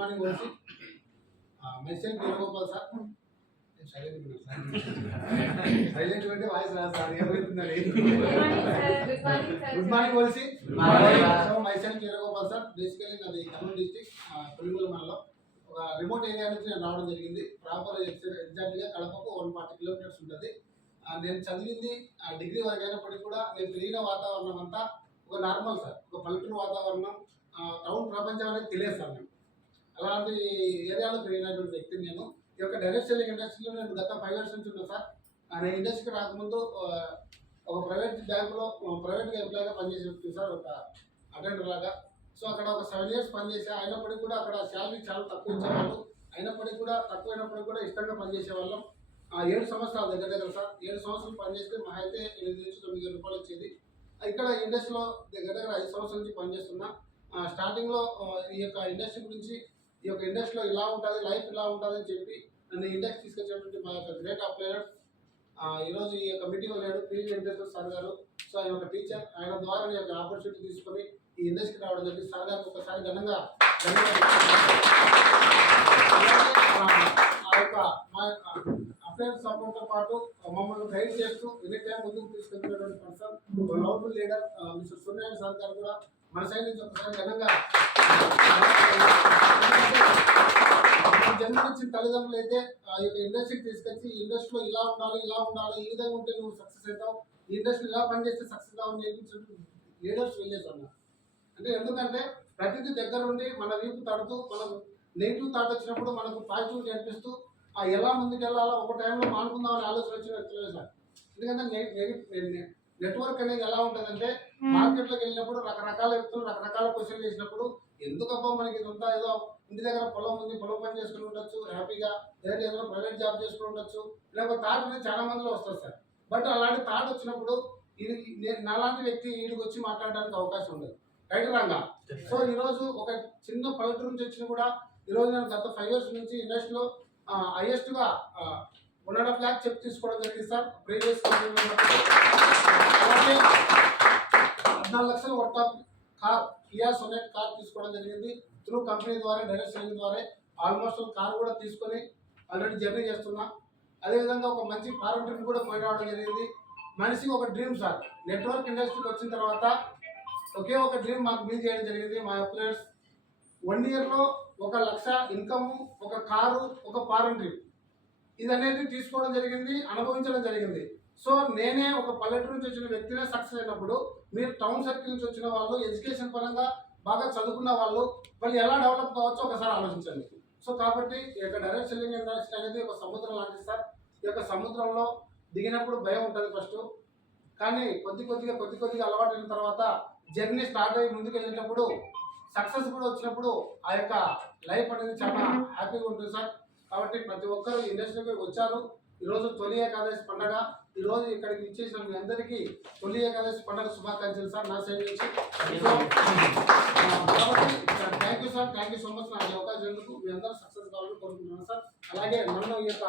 Morning వచ్చి message Venugopal sir silent అంటే voice రాదు సార్ ఏమవుతున్నారు గుడ్ మార్నింగ్ కలిసి so myself Venugopal sir basically నాది ఖమ్మం డిస్ట్రిక్ట్ పులిమూల మండలం ఒక రిమోట్ ఏరియా నుంచి నేను రావడం జరిగింది. ప్రాపర్ ఎగ్జాక్ట్గా కడపకు 140 కిలోమీటర్స్ ఉంటుంది. నేను చదివింది డిగ్రీ వరకు అయినప్పటికీ కూడా నేను పెరిగిన వాతావరణం అంతా ఒక నార్మల్ సార్, ఒక పల్లెటూరు వాతావరణం, టౌన్ ప్రపంచం అనేది తెలియదు సార్. నేను అలాంటి ఏరియాలో పెరిగినటువంటి వ్యక్తిని. నేను ఈ యొక్క డైరెక్ట్ సెల్లింగ్ ఇండస్ట్రీలో నేను గత 5 years నుంచి ఉన్నాను సార్. నేను ఇండస్ట్రీకి రాకముందు ఒక ప్రైవేట్ బ్యాంకులో ప్రైవేట్ ఎంప్లాయ్గా పనిచేసి సార్, ఒక అటెండర్ లాగా. సో అక్కడ ఒక 7 years పనిచేసా. అయినప్పటికీ కూడా అక్కడ శాలరీ చాలా తక్కువ ఇచ్చేవాళ్ళు. అయినప్పటికీ కూడా తక్కువైనప్పటికీ కూడా ఇష్టంగా పనిచేసేవాళ్ళం. 7 సంవత్సరాలు దగ్గర సార్ 7 సంవత్సరాలు పనిచేస్తే మా అయితే 8 నుంచి 9 రూపాయలు వచ్చేది. ఇక్కడ ఇండస్ట్రీలో దగ్గర 5 సంవత్సరాల నుంచి పనిచేస్తున్నా. స్టార్టింగ్లో ఈ యొక్క ఇండస్ట్రీ గురించి, ఈ యొక్క ఇండస్ట్రీలో ఇలా ఉంటుంది, లైఫ్ ఇలా ఉంటుంది అని చెప్పి నన్ను ఇండస్ట్రీ తీసుకొచ్చేటువంటి మా యొక్క గ్రేట్ అప్లైనర్స్ ఈరోజు ఈ యొక్క మీటింగ్లో లేడు పి వెంకటేశ్వర సార్ గారు. సో ఆయన ఒక టీచర్, ఆయన ద్వారా ఈ యొక్క ఆపర్చునిటీ తీసుకొని ఈ ఇండస్ట్రీకి రావడం జరిగింది. సార్ గారికి ఒకసారి ఘనంగా ఆ యొక్క మా అప్లైనర్ సపోర్ట్తో పాటు మమ్మల్ని గైడ్ చేస్తూ ఎనీ టైం ముందుకు తీసుకెళ్తున్నటువంటి person, loveful leader mister Suryanarayana sir గారు కూడా మన సైడ్ నుంచి ఒకసారి ఘనంగా. జన్మనిచ్చిన తల్లిదండ్రులు అయితే ఈ యొక్క ఇండస్ట్రీకి తీసుకొచ్చి ఇండస్ట్రీలో ఇలా ఉండాలి, ఈ విధంగా ఉంటే నువ్వు సక్సెస్ అవుతావు, ఈ ఇండస్ట్రీ ఇలా పనిచేస్తే సక్సెస్ అవ్వని నేర్పించినట్టు లీడర్స్ వెళ్ళేసాను. అంటే ఎందుకంటే ప్రతిదీ దగ్గర ఉండి మన వీపు తడుతూ, మనకు నెగిటివ్ థాట్ వచ్చినప్పుడు మనకు పాజిటివ్ నేర్పిస్తూ ఎలా ముందుకు వెళ్ళాలో ఒక టైంలో మానుకుందామని ఆలోచన వచ్చిన వ్యక్తులే సార్. ఎందుకంటే నెట్వర్క్ అనేది ఎలా ఉంటుందంటే మార్కెట్లోకి వెళ్ళినప్పుడు రకరకాల వ్యక్తులు రకరకాల క్వశ్చన్లు చేసినప్పుడు ఎందుకబ్బా మనకి ఇదంతా ఏదో ఇంటి దగ్గర పొలం ఉంది, పొలం పని చేసుకుని ఉండొచ్చు హ్యాపీగా, లేదా ఏదైనా ప్రైవేట్ జాబ్ చేసుకుని ఉండొచ్చు, ఇలా ఒక థాట్ అనేది చాలా మందిలో వస్తుంది సార్. బట్ అలాంటి థాట్ వచ్చినప్పుడు ఇది నాలాంటి వ్యక్తి వీడికి వచ్చి మాట్లాడడానికి అవకాశం ఉండదు, రైట్ రాంగా. సో ఈరోజు ఒక చిన్న పల్లెటూరు నుంచి వచ్చిన కూడా ఈరోజు నేను గత 5 years నుంచి ఇండస్ట్రీలో హైయెస్ట్గా 1.5 lakh చెక్ తీసుకోవడం జరిగింది సార్. ప్రీవియస్ అలాగే 14 లక్షల worth of car, Kia Sonet car తీసుకోవడం జరిగింది. త్రూ కంపెనీ ద్వారా, డైరెక్ట్ సెల్లింగ్ ద్వారా ఆల్మోస్ట్ కార్ కూడా తీసుకొని ఆల్రెడీ జర్నీ చేస్తున్నా. అదేవిధంగా ఒక మంచి ఫారెన్ ట్రిప్ కూడా పోయి రావడం జరిగింది. మనిషికి ఒక డ్రీమ్ సార్. నెట్వర్క్ ఇండస్ట్రీకి వచ్చిన తర్వాత ఒకే ఒక డ్రీమ్ మాకు మీట్ చేయడం జరిగింది. మా ప్లేయర్స్ 1 yearలో 1 లక్ష ఇన్కమ్, ఒక కారు, ఒక ఫారెన్ ట్రిప్, ఇది అనేది తీసుకోవడం జరిగింది, అనుభవించడం జరిగింది. సో నేనే ఒక పల్లెటూరు నుంచి వచ్చిన వ్యక్తినే సక్సెస్ అయినప్పుడు మీరు టౌన్ సర్కిల్ నుంచి వచ్చిన వాళ్ళు, ఎడ్యుకేషన్ పరంగా బాగా చదువుకున్న వాళ్ళు ఎలా డెవలప్ కావచ్చో ఒకసారి ఆలోచించండి. సో కాబట్టి ఈ యొక్క డైరెక్ట్ సెల్లింగ్ ఇండస్ట్రీ అనేది ఒక సముద్రం లాంటిది సార్. ఈ యొక్క సముద్రంలో దిగినప్పుడు భయం ఉంటుంది ఫస్ట్, కానీ కొద్ది కొద్దిగా అలవాటు అయిన తర్వాత జర్నీ స్టార్ట్ అయ్యి ముందుకు వెళ్ళేటప్పుడు సక్సెస్ కూడా వచ్చినప్పుడు ఆ యొక్క లైఫ్ అనేది చాలా హ్యాపీగా ఉంటుంది సార్. కాబట్టి ప్రతి ఒక్కరు ఇండస్ట్రీకి వచ్చారు. ఈరోజు తొలి ఏకాదశి పండుగ. ఈరోజు ఇక్కడికి ఇచ్చేసిన మీ అందరికీ తొలి ఏకాదశి పండుగ శుభాకాంక్షలు సార్ నా సైడ్ నుంచి. కాబట్టి thank you sir, thank you so much. నాకు అవకాశం ఎందుకు మీ అందరూ సక్సెస్ కావాలని కోరుకుంటున్నాను సార్. అలాగే నన్ను ఈ యొక్క